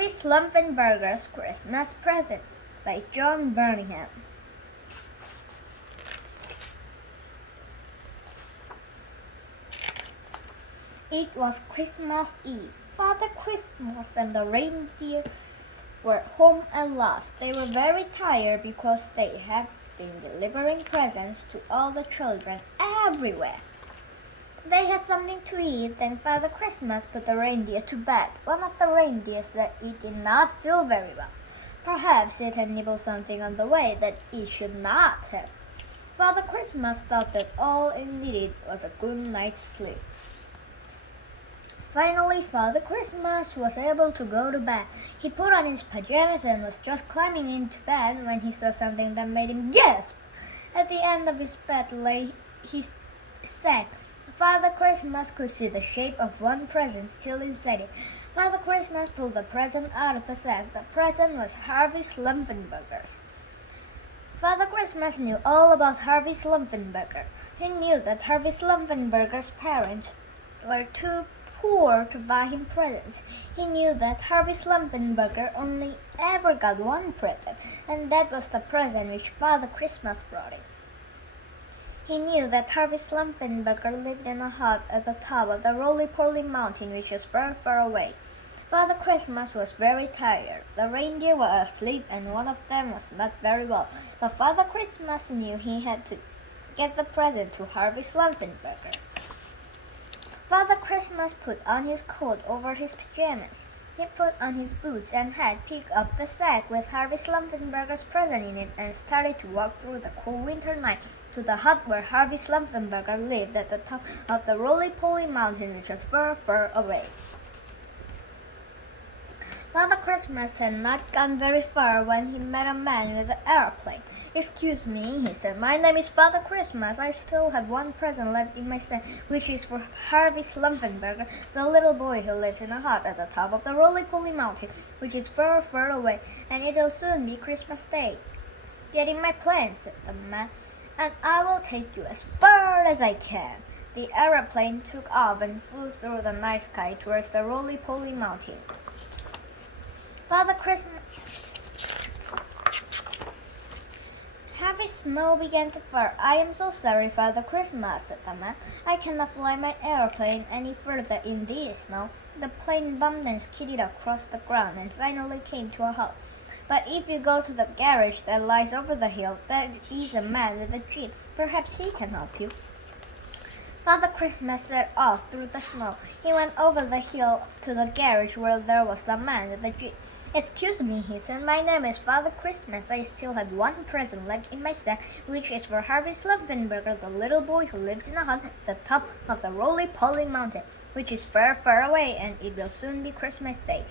Harvey Slumpenberger's Christmas Present by John Birmingham. It was Christmas Eve. Father Christmas and the reindeer were home at last. They were very tired because they had been delivering presents to all the children everywhere. They had something to eat, then Father Christmas put the reindeer to bed. One of the reindeer said it did not feel very well. Perhaps it had nibbled something on the way that it should not have. Father Christmas thought that all it needed was a good night's sleep. Finally, Father Christmas was able to go to bed. He put on his pajamas and was just climbing into bed when he saw something that made him gasp. At the end of his bed lay his sack. Father Christmas could see the shape of one present still inside it. Father Christmas pulled the present out of the sack. The present was Harvey Slumpenberger's. Father Christmas knew all about Harvey Slumpenberger. He knew that Harvey Slumpenberger's parents were too poor to buy him presents. He knew that Harvey Slumpenberger only ever got one present, and that was the present which Father Christmas brought him. He knew that Harvey Slumpenberger lived in a hut at the top of the roly-poly mountain, which was very far away. Father Christmas was very tired. The reindeer were asleep, and one of them was not very well. But Father Christmas knew he had to get the present to Harvey Slumpenberger. Father Christmas put on his coat over his pajamas. He put on his boots and hat, picked up the sack with Harvey Slumpenberger's present in it, and started to walk through the cool winter night to the hut where Harvey Slumpenberger lived at the top of the roly-poly mountain, which was far, far away. Father Christmas had not gone very far when he met a man with an airplane. "Excuse me," he said. "My name is Father Christmas. I still have one present left in my sack, which is for Harvey Slumpenberger, the little boy who lives in a hut at the top of the roly-poly mountain, which is far, far away, and it'll soon be Christmas Day." "Get in my plane," said the man, "and I will take you as far as I can." The airplane took off and flew through the night sky towards the roly-poly mountain. Father Christmas. Heavy snow began to fall. "I am so sorry, Father Christmas," said the man. "I cannot fly my airplane any further in this snow." The plane bumped and skidded across the ground and finally came to a halt. "But if you go to the garage that lies over the hill, there is a man with a jeep. Perhaps he can help you." Father Christmas set off through the snow. He went over the hill to the garage where there was the man with the jeep. "Excuse me," he said. "My name is Father Christmas. I still have one present left in my sack, which is for Harvey Slumpenberger, the little boy who lives in a hut at the top of the roly-poly mountain, which is far, far away, and it will soon be Christmas Day."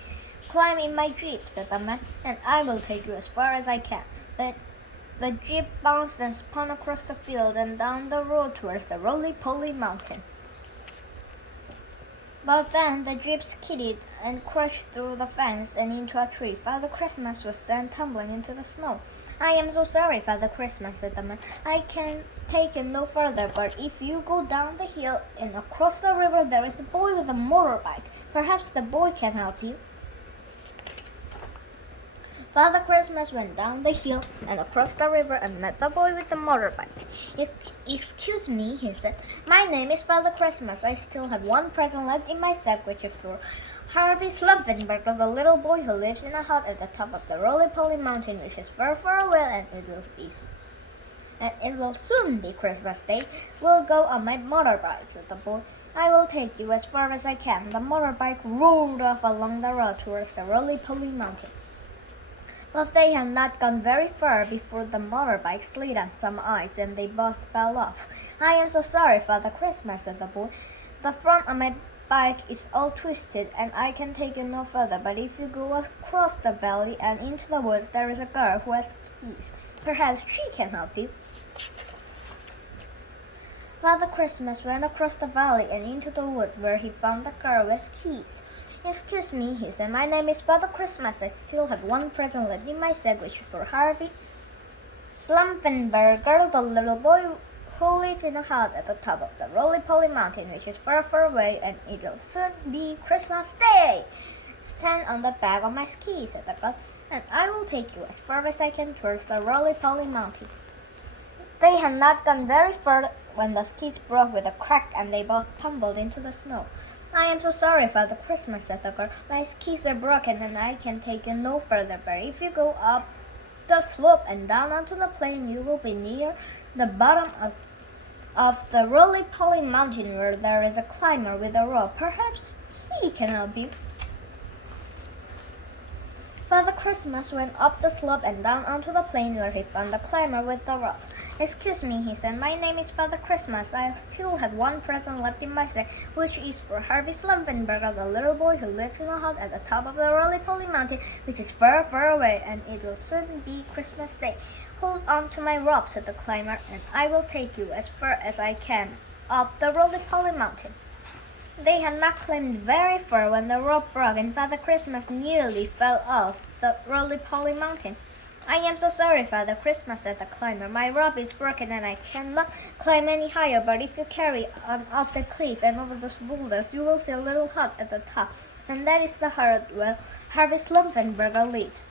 "Climb in my jeep," said the man, "and I will take you as far as I can." Then the jeep bounced and spun across the field and down the road towards the roly-poly mountain. But then the jeep skidded and crashed through the fence and into a tree. Father Christmas was sent tumbling into the snow. "I am so sorry, Father Christmas," said the man. "I can take you no further, but if you go down the hill and across the river, there is a boy with a motorbike. Perhaps the boy can help you." Father Christmas went down the hill and across the river and met the boy with the motorbike. "Excuse me," he said. "My name is Father Christmas. I still have one present left in my sack, which is for Harvey Slumpenberger, the little boy who lives in a hut at the top of the roly-poly mountain, which is far, far away, and it will soon be Christmas Day. We'll go on my motorbike," said the boy. "I will take you as far as I can." The motorbike roared off along the road towards the roly-poly mountain. But they had not gone very far before the motorbike slid on some ice and they both fell off. "I am so sorry, Father Christmas," said the boy. "The front of my bike is all twisted and I can take you no further, but if you go across the valley and into the woods, there is a girl who has keys. Perhaps she can help you." Father Christmas went across the valley and into the woods where he found the girl with keys. "Excuse me," he said. "My name is Father Christmas. I still have one present left in my sack, which is for Harvey Slumpenberger, the little boy who lives in a hut at the top of the roly-poly mountain, which is far, far away, and it will soon be Christmas Day." Stand on the back of my ski, said the god, and I will take you as far as I can towards the roly-poly mountain. They had not gone very far when the skis broke with a crack and they both tumbled into the snow. I am so sorry, Father Christmas, said the girl. My skis are broken and I can take you no further, but if you go up the slope and down onto the plain, you will be near the bottom of the roly-poly mountain where there is a climber with a rope. Perhaps he can help you. Father Christmas went up the slope and down onto the plain where he found the climber with the rope. Excuse me, he said. My name is Father Christmas. I still have one present left in my sack, which is for Harvey Slumpenberger, the little boy who lives in a hut at the top of the roly-poly mountain, which is far, far away, and it will soon be Christmas Day. Hold on to my rope, said the climber, and I will take you as far as I can up the roly-poly mountain. They had not climbed very far when the rope broke and Father Christmas nearly fell off the roly-poly mountain. I am so sorry, Father Christmas, said the climber. My rope is broken and I cannot climb any higher, but if you carry on up the cliff and over those boulders, you will see a little hut at the top, and that is the hut where Harvey Slumpenberger lives.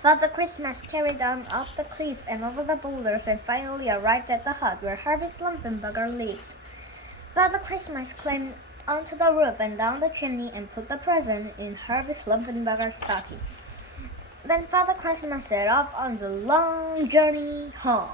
Father Christmas carried on up the cliff and over the boulders and finally arrived at the hut where Harvey Slumpenberger lived. Father Christmas climbed onto the roof and down the chimney and put the present in Harvey Slumpenberger's stocking. Then Father Christmas set off on the long journey home.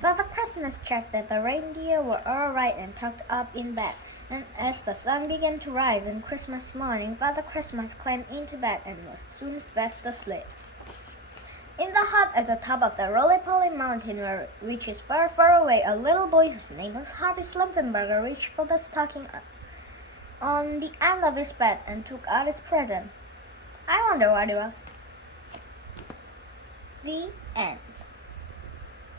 Father Christmas checked that the reindeer were all right and tucked up in bed. And as the sun began to rise on Christmas morning, Father Christmas climbed into bed and was soon fast asleep. In the hut at the top of the roly-poly mountain, which is far, far away, a little boy whose name was Harvey Slumpenberger reached for the stocking on the end of his bed and took out his present. I wonder what it was. The end.